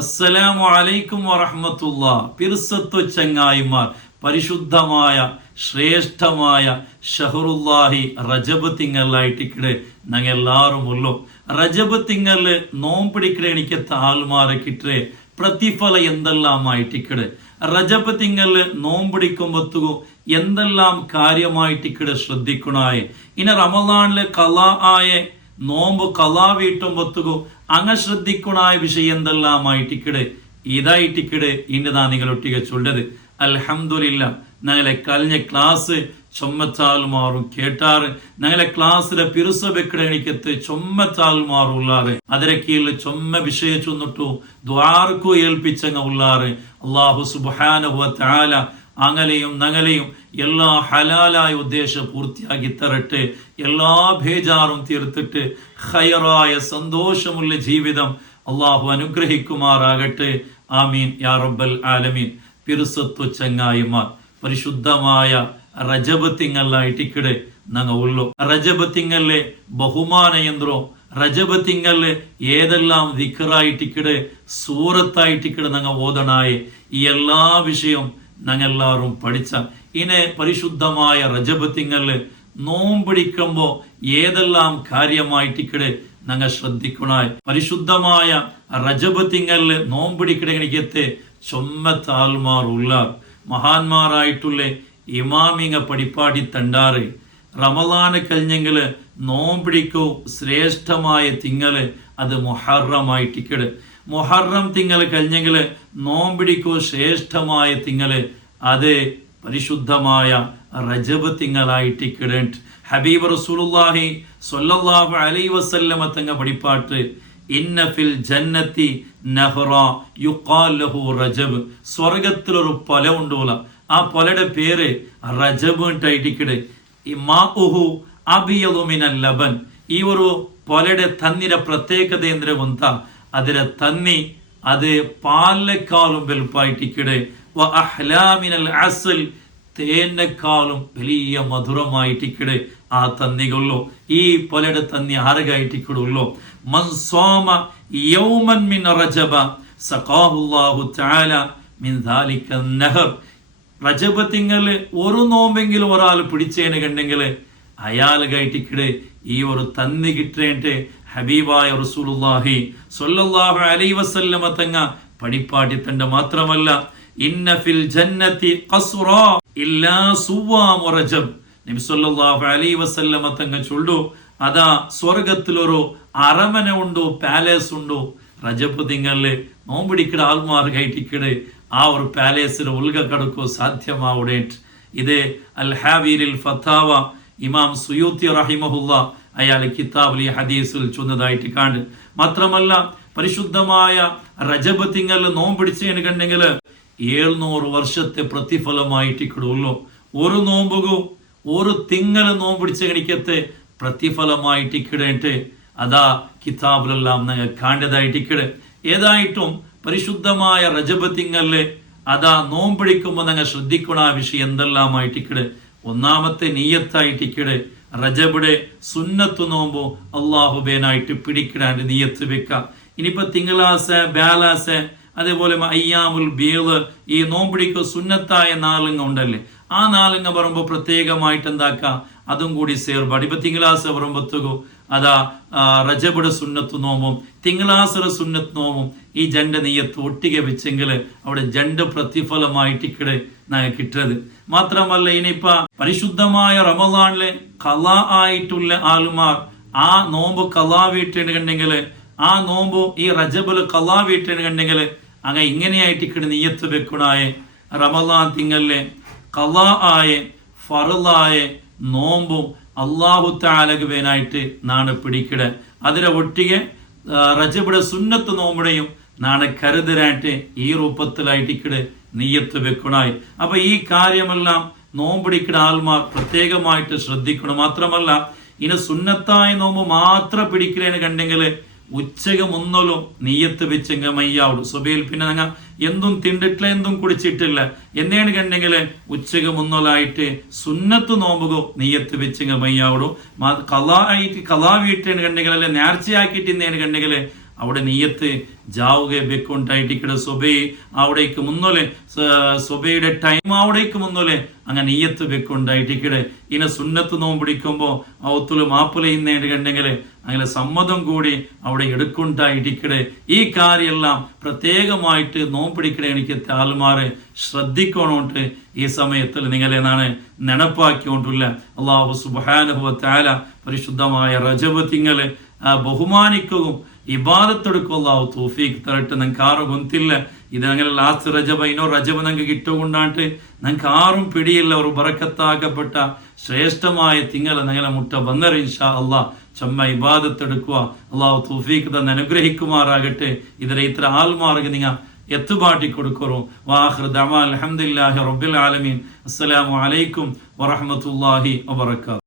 അസ്സലാമു അലൈക്കും വറഹ്മത്തുള്ള. പിർസത്തു ചങ്ങായിമാർ പരിശുദ്ധമായ ശ്രേഷ്ഠമായ ഷഹറുല്ലാഹി റജബ് തിങ്കളായിട്ടിക്കട് ഞങ്ങൾ എല്ലാവരും ഉള്ളു. റജബ് തിങ്ങൽ നോമ്പിടിക്കിടെ എനിക്ക് താൽമാറെ കിട്ടേ പ്രതിഫല എന്തെല്ലാമായിട്ടിക്കട്. റജബ് തിങ്ങൽ നോമ്പിടിക്കുമ്പത്തുകു എന്തെല്ലാം കാര്യമായിട്ടിക്കട് ശ്രദ്ധിക്കണായേ. ഇനി റമദാനിൽ കല ആയേ നോമ്പ് കലാ ഒത്തുകോ അങ്ങ ശ്രദ്ധിക്കണായ വിഷയം എന്തെല്ലാമായിട്ടിക്കട് ഇതായിട്ടിക്കട് ഇന്നതാ നിങ്ങളൊട്ടിക ചൊല്ലത്. അലഹമില്ല ഞങ്ങളെ കഴിഞ്ഞ ക്ലാസ് ചൊമ്മത്താൽ മാറും കേട്ടാറ്. ഞങ്ങളെ ക്ലാസ്സിലെ പിറുസ വെക്കിടണിക്കത്ത് ചൊമ്മത്താൽ മാറുള്ളാറ്. അതിരക്കിയിൽ ചൊമ്മ വിഷയ ചൊന്നിട്ടു ദ്വാർക്കു ഏൽപ്പിച്ചങ്ങ ഉള്ളാറ്. അള്ളാഹു സുബാനുഭവ അങ്ങനെയും നങ്ങലെയും എല്ലാ ഹലാലായ ഉദ്ദേശം പൂർത്തിയാക്കി തരട്ടെ. എല്ലാ ഭേജാറും തീർത്തിട്ട് ഹയറായ സന്തോഷമുള്ള ജീവിതം അള്ളാഹു അനുഗ്രഹിക്കുമാറാകട്ടെ. ആമീൻ. യാ റബ്ബൽ ആലമീൻ. പിറുസത്വ ചങ്ങായിമാർ. പരിശുദ്ധമായ റജബ് തിങ്കളായിട്ടിക്കടെ ഞങ്ങ ഉള്ളു റജബ് തിങ്കളിലെ ബഹുമാന യന്ത്രോ റജബ് തിങ്കളിൽ ഏതെല്ലാം ദിക്കറായിട്ടിക്കടെ സൂറത്തായിട്ടിക്കിടെ നങ്ങ ഓതണായി. ഈ എല്ലാ ഞങ്ങളെല്ലാവരും പഠിച്ച ഇനെ പരിശുദ്ധമായ റജബ് നോമ്പിടിക്കുമ്പോൾ നോമ്പിടിക്കുമ്പോ ഏതെല്ലാം കാര്യമായിട്ടിക്കടെ ഞങ്ങൾ ശ്രദ്ധിക്കണായി പരിശുദ്ധമായ റജബ് തിങ്കളിൽ നോമ്പിടിക്കടെ എനിക്കത്തെ ചൊമ്മത്താൽമാർ ഉള്ളാർ മഹാന്മാരായിട്ടുള്ള ഇമാമിങ്ങ പടിപ്പാടി തണ്ടാറ്. റമലാന് കഴിഞ്ഞെങ്കിൽ നോമ്പിടിക്കോ ശ്രേഷ്ഠമായ തിങ്കൾ അത് മൊഹറമായിട്ടിക്കട് മൊഹറം തിങ്കൾ കഴിഞ്ഞെങ്കിൽ നോമ്പിടിക്കോ ശ്രേഷ്ഠമായ തിങ്ങൾ അത് പരിശുദ്ധമായ റജബ് തിങ്കളായിട്ടിക്കിടണ്ട് ഹബീബ് റസൂലുള്ളാഹി സ്വല്ലല്ലാഹു അലൈഹി വസല്ലമ തങ്ങ പടിപ്പാട്ട് ഇന്ന ഫിൽ ജന്നത്തി നഹ്റ യുഖാൽ ലഹു റജബ്. സ്വർഗത്തിലൊരു പൊല ഉണ്ടോല. ആ പൊലയുടെ പേര് റജബ് ടൈറ്റിക്കിട് ഈ മാഉഹു അബിയദു മിനൽ ലബൻ. ഈ ഒരു പൊലയുടെ തന്നിര പ്രത്യേകത എന്തിനു? അതിരെ തന്നി അത് പാലിനെക്കാളും വ അഹ്ലാമിനൽ അസൽ തേനേക്കാളും വലിയ മധുരമായിട്ടിക്കിടെ ആ തന്നികളുള്ളൂ ഈ പൊലയുടെ തന്നി ആരകായിട്ടിക്കടുള്ളൂ മൻസോമ യൗമൻ മിൻ റജബ സഖാഹുല്ലാഹു തആല മിൻ ദാലിക നഹർ. റജബ തിങ്ങൽ ഒരു നോമ്പെങ്കിലും ഒരാൾ പിടിച്ചേനെ കണ്ടെങ്കിൽ അയാൾ കയറ്റിക്കിട് ഈ ഒരു തന്നി കിട്ടേണ്ട ഹബീബായ റസൂലുള്ളാഹി സ്വല്ലല്ലാഹു അലൈഹി വസല്ലമ തങ്ങ പടിപ്പാട്ടി തന്റെ മാത്രമല്ല ഇന്ന ഫിൽ ജന്നത്തി ഖസ്റ ഇല്ലാ സുവാ മുറജം നബി സല്ലല്ലാഹു അലൈഹി വസല്ലമ തങ്ങ ചൊല്ലു അതാ സ്വർഗത്തിലൊരു അരമന ഉണ്ടോ പാലേസ് ഉണ്ടോ. റജബ് തിങ്കളിൽ നോമ്പിടിക്കട ആൾമാർ കയറ്റിക്കിട് ആ ഒരു പാലേസിൽ ഉൽക കടക്കോ സാധ്യമാവുടേറ്റ് ഇത് അൽ ഹാവീരിൽ ഫത്താവ ഇമാം സുയൂത്തി റഹിമഹുല്ല അയാൾ കിതാബ് ഈ ഹദീസിൽ ചൊന്നതായിട്ട് കാണ്ട് മാത്രമല്ല പരിശുദ്ധമായ റജബ് തിങ്കളിൽ നോമ്പിടിച്ചതിന് കണ്ടെങ്കിൽ ഏഴുന്നൂറ് വർഷത്തെ പ്രതിഫലമായിട്ട് കിടുള്ളൂ. ഒരു നോമ്പുകോ ഒരു തിങ്കൾ നോമ്പിടിച്ച കണിക്കത്തെ പ്രതിഫലമായിട്ട് കിടേട്ട് അതാ കിതാബിലെല്ലാം ഞങ്ങൾ കാണ്ടതായിട്ട് കിട്. ഏതായിട്ടും പരിശുദ്ധമായ റജബ് തിങ്ങൽ അതാ നോമ്പിടിക്കുമ്പോൾ ഞങ്ങൾ ശ്രദ്ധിക്കണ ആ വിഷയം എന്തെല്ലാമായിട്ടിക്കട് ഒന്നാമത്തെ നീയത്തായിട്ടിക്കട് റജബിടെ സുന്നത്ത് നോമ്പോ അള്ളാഹുബേനായിട്ട് പിടിക്കിടാണ്ട് നീയത്ത് വെക്കാം. ഇനിയിപ്പോ തിങ്കളാസ് ബാലാസ അതേപോലെ അയ്യാമുൽ ബേൾ ഈ നോമ്പിടിക്ക് സുന്നത്തായ നാളുങ്ങ ഉണ്ടല്ലേ? ആ നാളുങ്ങ പറയുമ്പോൾ പ്രത്യേകമായിട്ട് എന്താക്ക? അതും കൂടി സേർപാട് ഇപ്പൊ തിങ്കളാസ് പറയുമ്പോഴത്തേക്കോ അതാ റജബിടെ സുന്നത്ത് നോമും തിങ്കളാസറ സുന്നത്ത് നോമും ഈ ജണ്ട നെയ്യത്ത് ഒട്ടിക വെച്ചെങ്കിൽ അവിടെ ജണ്ട പ്രതിഫലമായിട്ട് ഇക്കടെ കിട്ടരുത്. മാത്രമല്ല ഇനിയിപ്പ പരിശുദ്ധമായ റമദാനിലെ കല ആയിട്ടുള്ള ആളുമാർ ആ നോമ്പ് കലാ വീട്ടിണ്ടെങ്കിൽ ആ നോമ്പ് ഈ റജബിൽ കലാ വീട്ടിണ്ടെങ്കിൽ അങ്ങ ഇങ്ങനെയായിട്ട് ഇക്കടെ നീയത്ത് വെക്കണായ റമദാൻ തിങ്കളിലെ കലാ ആയ ഫറുലായ നോമ്പും അള്ളാഹു താലകുവേനായിട്ട് നാണ് പിടിക്കട. അതിലെ ഒട്ടികെ റജബിടെ സുന്നത്ത് നോമ്പുടെയും നാണ് കരുതരായിട്ട് ഈ രൂപത്തിലായിട്ട് ഇക്കടെ നീയത്ത് വെക്കണായി. അപ്പൊ ഈ കാര്യമെല്ലാം നോമ്പിടിക്കുന്ന ആൾമാർ പ്രത്യേകമായിട്ട് ശ്രദ്ധിക്കണം. മാത്രമല്ല ഇനി സുന്നത്തായ നോമ്പ് മാത്രം പിടിക്കലേന്ന് കണ്ടെങ്കിൽ ഉച്ചക മുന്നലും നീയത്ത് വെച്ചെങ്ക മയ്യാവുള്ളൂ സുബയിൽ പിന്നെ നിങ്ങൾ എന്തും തിണ്ടിട്ടില്ല എന്തും കുടിച്ചിട്ടില്ല. എന്നേണ് കണ്ടെങ്കിൽ ഉച്ചക മുന്നലായിട്ട് സുന്നത്ത് നോമ്പുകോ നീയത്ത് വെച്ചെങ്ക മയ്യാവുള്ളൂ കലാ ആയിട്ട് കലാ വീട്ടേണ് കണ്ടെങ്കിൽ അല്ലെ നേർച്ചയാക്കിയിട്ട് ഇന്നേണ് കണ്ടെങ്കിൽ അവിടെ നീയത്ത് ജാവുക ബെക്കുണ്ടായിട്ടിക്കട സൊബൈ അവിടേക്ക് മുന്നോലെ സ്വഭയുടെ ടൈം അവിടേക്ക് മുന്നോലെ അങ്ങനെ നീയത്ത് ബെക്കുണ്ടായിട്ടിക്കടെ ഇനി സുന്നത്ത് നോമ്പ് പിടിക്കുമ്പോൾ അവത്തുൽ മാപ്പുലയുന്നേട് കണ്ടെങ്കിൽ അങ്ങനെ സമ്മതം കൂടി അവിടെ എടുക്കുണ്ടായിട്ടിക്കടെ ഈ കാര്യമെല്ലാം പ്രത്യേകമായിട്ട് നോമ്പ് പിടിക്കണ എനിക്ക് താൽമാറ് ശ്രദ്ധിക്കണോണ്ട് ഈ സമയത്തിൽ നിങ്ങളെ നാണ് നെനപ്പാക്കിക്കൊണ്ടുള്ള അള്ളാഹു സുബാനുഭവത്താല പരിശുദ്ധമായ റജവ് തിങ്ങളെ ബഹുമാനിക്കുകയും ഇബാദത്തെടുക്കും അള്ളാഹു തൗഫീഖ് തരട്ടെ ನಂಗೆ ആരും ಗೊತ್ತಿಲ್ಲ ഇത് അങ്ങനെ ലാസ്റ്റ് ರಜಬ ಇನ್ನೋ ರಜಬ ನಂಗೆ ഇട്ടുകൊണ്ടാട്ട് ನಂಗೆ ആരും പിടിയില്ല ഒരു ബറക്കത്താക്കപ്പെട്ട ശ്രേഷ്ഠമായ തിങ്കള ഞങ്ങളെ മുട്ട ബന്നർ ഇൻഷാ അള്ളാഹ് ചമ്മ ഇബാദത്തെടുക്കുക അള്ളാഹു തൗഫീഖ് തന്നെ അനുഗ്രഹിക്കുമാറാകട്ടെ ഇതിലെ ഇത്ര ആൽമാർക്ക് നിങ്ങൾ എത്തുപാട്ടി കൊടുക്കറോ വാഹൃ ദമാ അലഹമുല്ലാഹി റബ്ബിൽ ആലമീൻ അസ്സലാമു അലൈക്കും വറഹ്മത്തുള്ളാഹി വബറകാതുഹു